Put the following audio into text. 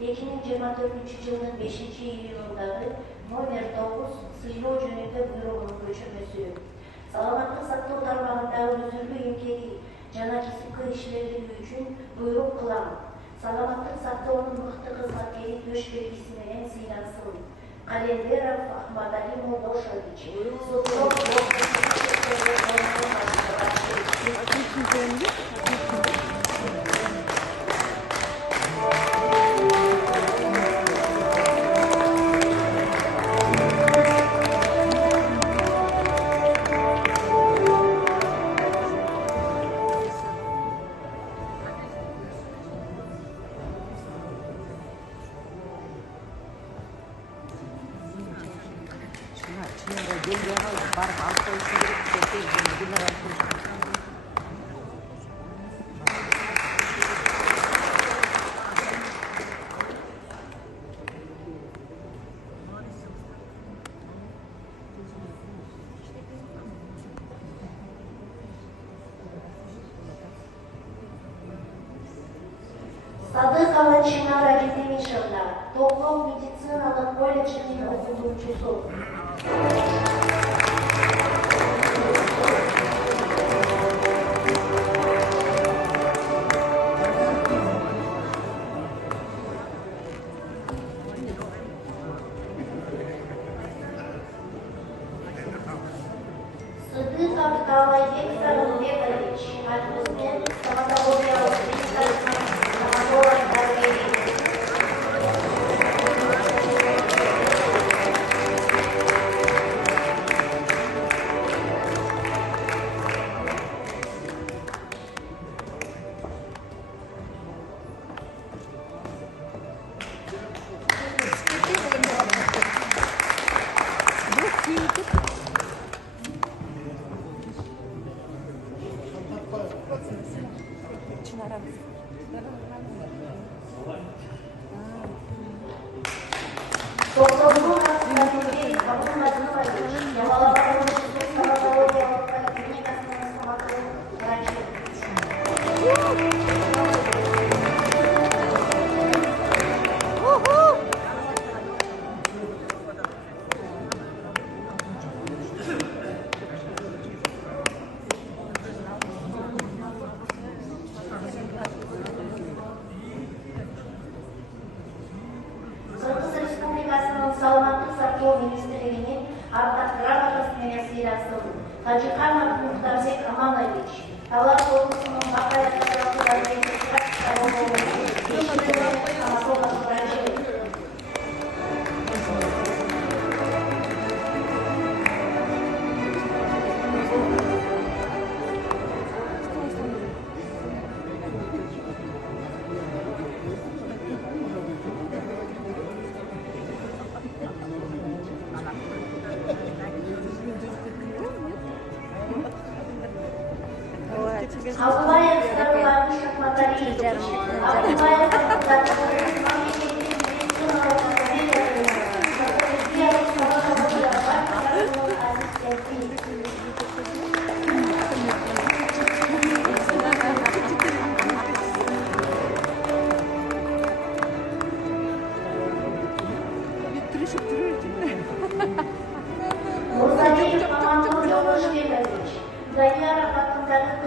2024-жылдын 5-июлундагы номер 9 сыйлоо жөнүндө буйругунун көчүрмөсү. Саламаттык сактоо тармагындагы өзүлүү эмгеги жана кесипкөй ишмердиги үчүн буйрук кылам. Саламаттык сактоонун мыкты кызматкери төш белгиси менен сыйлансын. Календеров Ахмадали Молдошевич. Садыкова Чинара Демишевна, Топлов медициналык колледжинин окутуучусу. Садыков Николай Викторович, альпинистен, стоматологиялык саламаттык сактоо министрлигинин ардак грамотасы менен сыйлансын. Тажиканов Мухтарбек Аманович, Талас облусунун Бакая Абулаев Саруланы Шахматари, Абулаев Мурзалиев Маман Жолошкевич, Данияр Батындагы